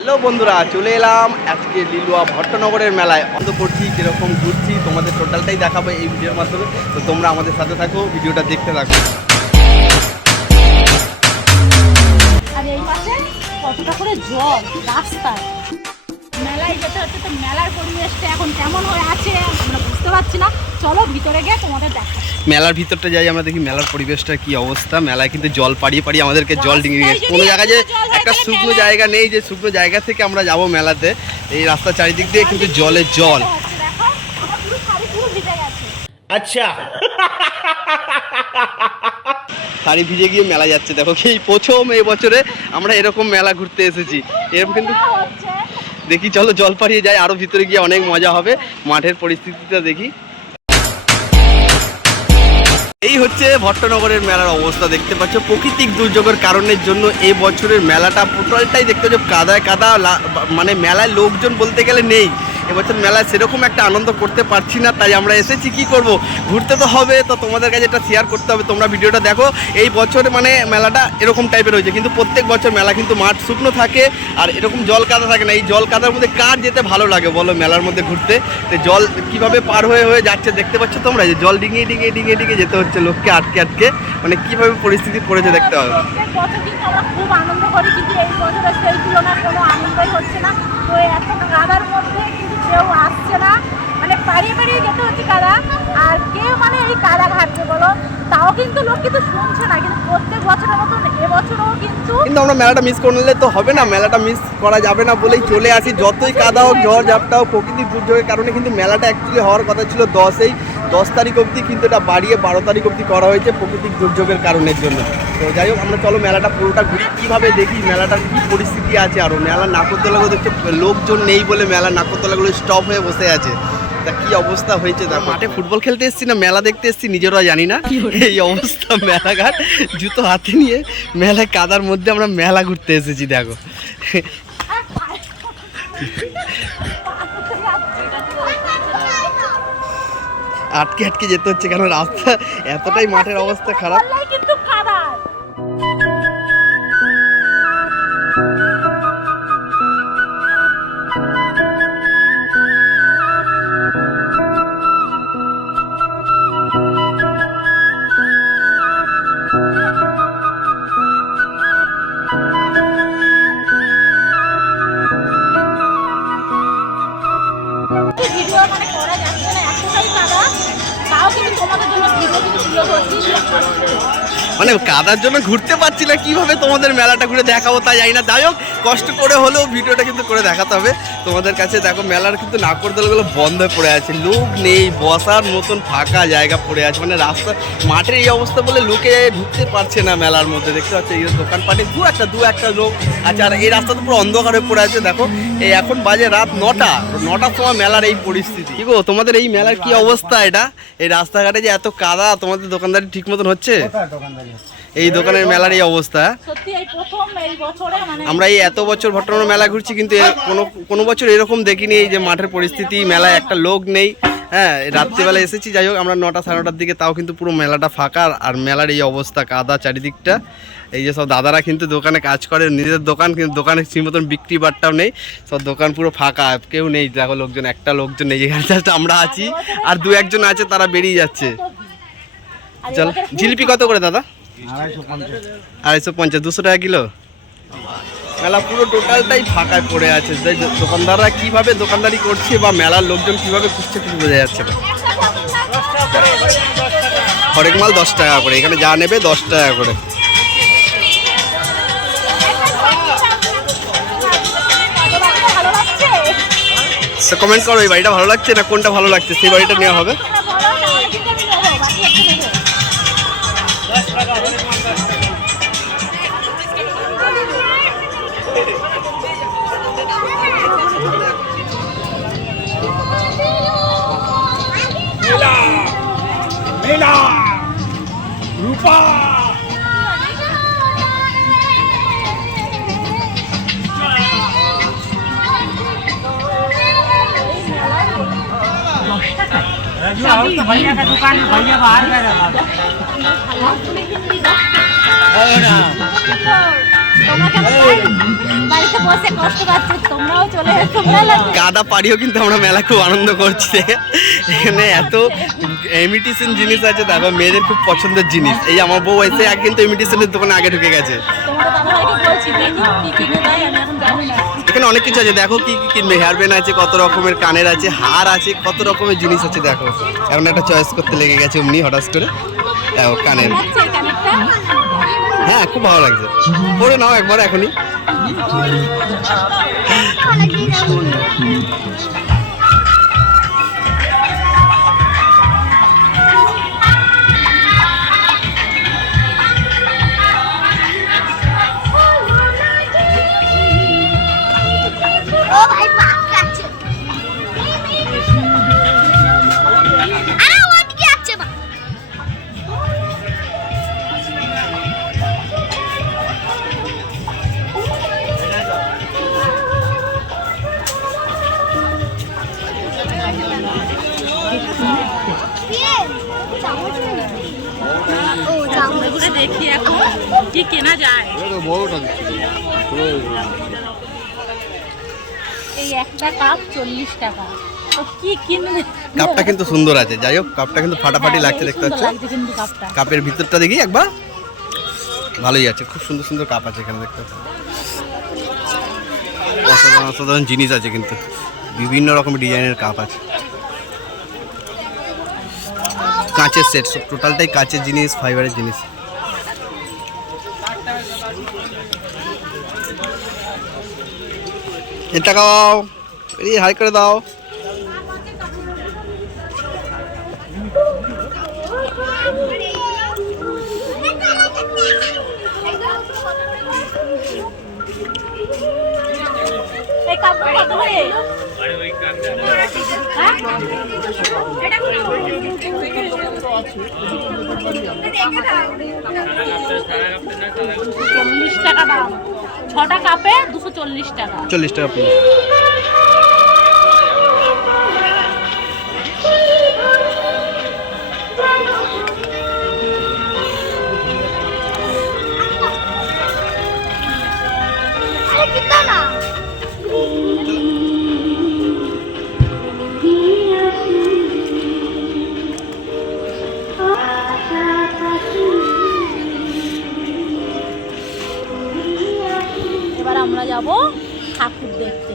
Hello বন্ধুরা, চলে এলাম আজকে লিলুয়া ভট্টনগরের মেলায়। অন্ত করছি, কীরকম ঘুরছি তোমাদের টোটালটাই দেখাবো এই ভিডিওর মাধ্যমে। তো তোমরা আমাদের সাথে থাকো, ভিডিওটা দেখতে থাকো। আর এই পাশে কতটা করে জল রাস্তায়, মেলায় যেতে হচ্ছে। তো মেলার পরিবেশটা এখন কেমন হয়ে আছে আমরা বুঝতে পারছি না। চলো ভিতরে গিয়ে তোমাদের দেখাচ্ছি। মেলার ভিতরটা যাই, আমরা দেখি মেলার পরিবেশটা কি অবস্থা। মেলায় কিন্তু জল পাড়িয়ে পাড়িয়ে আমাদেরকে জল ডিঙিয়ে নিয়ে কোনো জায়গায় যে একটা শুকনো জায়গা নেই, যে শুকনো জায়গা থেকে আমরা যাব মেলাতে। এই রাস্তার চারিদিক দিয়ে কিন্তু জলের জল। আচ্ছা, শাড়ি ভিজে গিয়ে মেলা যাচ্ছে। দেখো কি প্রথম এই বছরে আমরা এরকম মেলা ঘুরতে এসেছি। এরকম কিন্তু দেখি, চলো জল পাড়িয়ে যাই, আরো ভিতরে গিয়ে অনেক মজা হবে। মাঠের পরিস্থিতিটা দেখি। এই হচ্ছে ভট্টনগরের মেলার অবস্থা, দেখতে পাচ্ছ। প্রাকৃতিক দুর্যোগের কারণের জন্য এই বছরের মেলাটা টোটালটাই দেখতে পাচ্ছ কাদায় কাদা। মানে মেলায় লোকজন বলতে গেলে নেই এবছর। মেলায় সেরকম একটা আনন্দ করতে পারছি না, তাই আমরা এসেছি। কি করব, ঘুরতে তো হবে, তো তোমাদের কাছে এটা শেয়ার করতে হবে। তোমরা ভিডিওটা দেখো। এই বছর মানে মেলাটা এরকম টাইপের হয়েছে, কিন্তু প্রত্যেক বছর মেলা কিন্তু মাঠ শুকনো থাকে আর এরকম জল কাদা থাকে না। এই জল কাদার মধ্যে কার যেতে ভালো লাগে বলো মেলার মধ্যে ঘুরতে? তো জল কিভাবে পার হয়ে হয়ে যাচ্ছে দেখতে পাচ্ছ তোমরা, যে জল ডিঙিয়ে ডিঙিয়ে ডিঙিয়ে ডিঙিয়ে যেতে হচ্ছে লোককে, আটকে আটকে। মানে কিভাবে পরিস্থিতি পড়েছে দেখতে হবে। বছর কিন্তু আমরা খুব আনন্দ করি, কিন্তু এই বছরের সেই তুলনায় কোনো আনন্দই হচ্ছে না। তো এত কাদার মধ্যে কিন্তু কেউ আসছে না, মানে পাড়িয়ে পাড়িয়ে যেতে হচ্ছে কাদা। আর কেউ মানে এই কাদা ঘাটছে বলো, তাও কিন্তু লোক কিন্তু শুনছে না। কিন্তু প্রত্যেক বছরের মতন এবছরও কিন্তু আমরা মেলাটা মিস করলে তো হবে না। মেলাটা মিস করা যাবে না বলেই চলে আসি। যতই কাদা হোক, ঝড় ঝাপটা হোক, প্রকৃতিক দুর্যোগের কারণে কিন্তু মেলাটা অ্যাকচুয়ালি হওয়ার কথা ছিল 10 তারিখ অবধি, কিন্তু এটা বাড়িয়ে 12 তারিখ অবধি করা হয়েছে প্রাকৃতিক দুর্যোগের কারণের জন্য। তো যাই হোক, আমরা চলো মেলাটা পুরোটা ঘুরি, কীভাবে দেখি মেলাটার কী পরিস্থিতি আছে। আরও মেলার নাকরদোলাগুলো দেখছে লোকজন নেই বলে মেলার নাকরদোলাগুলো স্টপ হয়ে বসে আছে। তা কি অবস্থা হয়েছে, তা মাঠে ফুটবল খেলতে এসেছি না মেলা দেখতে এসেছি নিজেরা জানি না। এই অবস্থা মেলাঘাট, জুতো হাতে নিয়ে মেলায় কাদার মধ্যে আমরা মেলা ঘুরতে এসেছি। দেখো আটকে আটকে যেতে হচ্ছে, কেন রাস্তা এতটাই মাঠের অবস্থা খারাপ। কিন্তু কাদা ভিডিও মানে করা যাচ্ছে না, এতটাই কাদা। তাও কিন্তু তোমাদের জন্য ভিডিও কিন্তু তুলে ধরছি। মানে কাদার জন্য ঘুরতে পারছি না, কিভাবে তোমাদের মেলাটা ঘুরে দেখাবো তাই জানি না। যাই হোক, কষ্ট করে হলেও ভিডিওটা কিন্তু করে দেখাতে হবে তোমাদের কাছে। দেখো মেলার কিন্তু নাকরদোলাগুলো বন্ধ হয়ে পড়ে আছে, লোক নেই, বসার মতন ফাঁকা জায়গা পড়ে আছে। মানে রাস্তা মাঠের এই অবস্থা বলে লোকে ঢুকতে পারছে না মেলার মধ্যে। দেখতে পাচ্ছ এই দোকানপাটে দু একটা লোক আছে, আর এই রাস্তা তো পুরো অন্ধকার হয়ে পড়ে আছে। দেখো এই এখন বাজে রাত 9টার সময় মেলার এই পরিস্থিতি। কি গো, তোমাদের এই মেলার কি অবস্থা? এটা এই রাস্তাঘাটে যে এত কাদা, তোমাদের দোকানদারি ঠিক মতন হচ্ছে? এই দোকানের মেলার এই অবস্থা। সত্যি এই প্রথম এই বছরে মানে আমরা এই এত বছর ভট্টনগর মেলা ঘুরছি, কিন্তু কোনো বছর এরকম দেখিনি। এই যে মাঠের পরিস্থিতি, মেলায় একটা লোক নেই। হ্যাঁ, রাত্রিবেলা এসেছি। যাই হোক, আমরা 9টা সাড়ে 9টার দিকে, তাও কিন্তু পুরো মেলাটা ফাঁকা। আর মেলার এই অবস্থা, কাদা চারিদিকটা। এই যে সব দাদারা কিন্তু দোকানে কাজ করে, নিজেদের দোকান, কিন্তু দোকানে ঠিক মতন বিক্রি বাট্টাও নেই। সব দোকান পুরো ফাঁকা, কেউ নেই। দেখো লোকজন, একটা লোকজন নেই এখানে, জাস্ট আমরা আছি। আর 1-2 আছে, তারা বেরিয়ে যাচ্ছে। চল, জিলিপি কত করে দাদা? 250 200 টাকা কিলো। মেলা পুরো টোটালটাই ফাঁকায় পড়ে আছে। দোকানদাররা কিভাবে দোকানদারি করছে বা মেলার লোকজন কিভাবে খুঁজছে কিছু বোঝা যাচ্ছে না। হরেক মাল 10 টাকা করে, এখানে যা নেবে 10 টাকা করে। কমেন্ট করো এই বাড়িটা ভালো লাগছে না কোনটা ভালো লাগছে, সেই বাড়িটা নেওয়া হবে। রূপা भैया का दुकान में भैया बाहर गए তোমরা কেন বাড়িতে বসে কষ্ট পাচ্ছ, তোমরাও চলে এসো মেলাতে। কাদা পাড়িও কিন্তু আমরা মেলা খুব আনন্দ করছি। এখানে এত ইমিটেশন জিনিস আছে, দেখো মেয়েদের খুব পছন্দের জিনিস। এই আমার বউ এসে কিন্তু ইমিটেশনের দোকানে আগে ঢুকে গেছে। তোমরা দাদাভাইকে বলছি দেখি কি কিনে দেয়, আমি এখন জানি না। এখানে অনেক কিছু আছে, দেখো কি কি কিনবে। হেয়ার ব্যান্ড আছে, কত রকমের কানের আছে, হার আছে, কত রকমের জিনিস আছে। দেখো এখন একটা চয়েস করতে লেগে গেছে অমনি হঠাৎ করে। দেখো কানের, লাগছে এই কানেরটা? হ্যাঁ খুব ভালো লাগছে। পরে নাও একবার এখনই। ও ভাই পাক কাছে ওদিকে আছে মা। ও চামচ ঘুরে দেখি এখন কি কেনা যায়। এই একটা কাপ 40 টাকা, তো কি কিনবে? কাপটা কিন্তু সুন্দর আছে, যাই হোক কাপটা কিন্তু ফাটাফাটি লাগছে, দেখতে সুন্দর পাচ্ছ। লাগছে কিন্তু কাপটা। কাপের ভিতরটা দেখি একবার, ভালোই আছে, খুব সুন্দর সুন্দর কাপ আছে এখানে, দেখতে পাচ্ছ। অসাধারণ অসাধারণ জিনিস আছে কিন্তু, বিভিন্ন রকমের ডিজাইনের কাপ আছে। কাঁচের সেট, সব টোটালটাই কাঁচের জিনিস, ফাইবারের জিনিস। এ টাকাও এই হাই করে দাও। এই কাপটা কত করে? হ্যাঁ? 240 টাকা দাম, 6টা কাপে 240 টাকা। 40 টাকা পিস। কিতা না এবার আমরা যাব ঠাকুর দেখতে।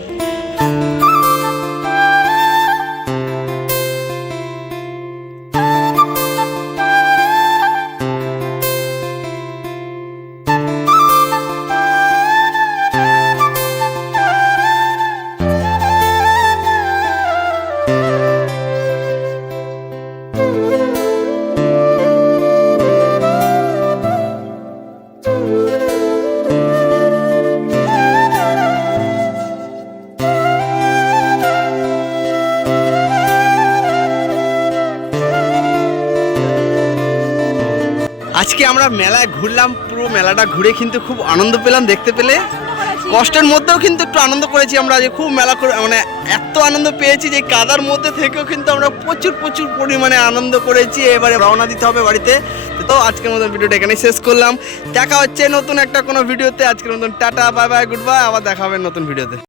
আজকে আমরা মেলায় ঘুরলাম, পুরো মেলাটা ঘুরে কিন্তু খুব আনন্দ পেলাম, দেখতে পেলে। কষ্টের মধ্যেও কিন্তু একটু আনন্দ করেছি আমরা, যে খুব মেলা করে মানে এত আনন্দ পেয়েছি যে কাদার মধ্যে থেকেও কিন্তু আমরা প্রচুর প্রচুর পরিমাণে আনন্দ করেছি। এবারে রওনা দিতে হবে বাড়িতে। তো আজকের মতো ভিডিওটা এখানেই শেষ করলাম। দেখা হচ্ছে নতুন একটা কোনো ভিডিওতে। আজকের মতন tata, bye bye, good bye. আবার দেখা হবে নতুন ভিডিওতে।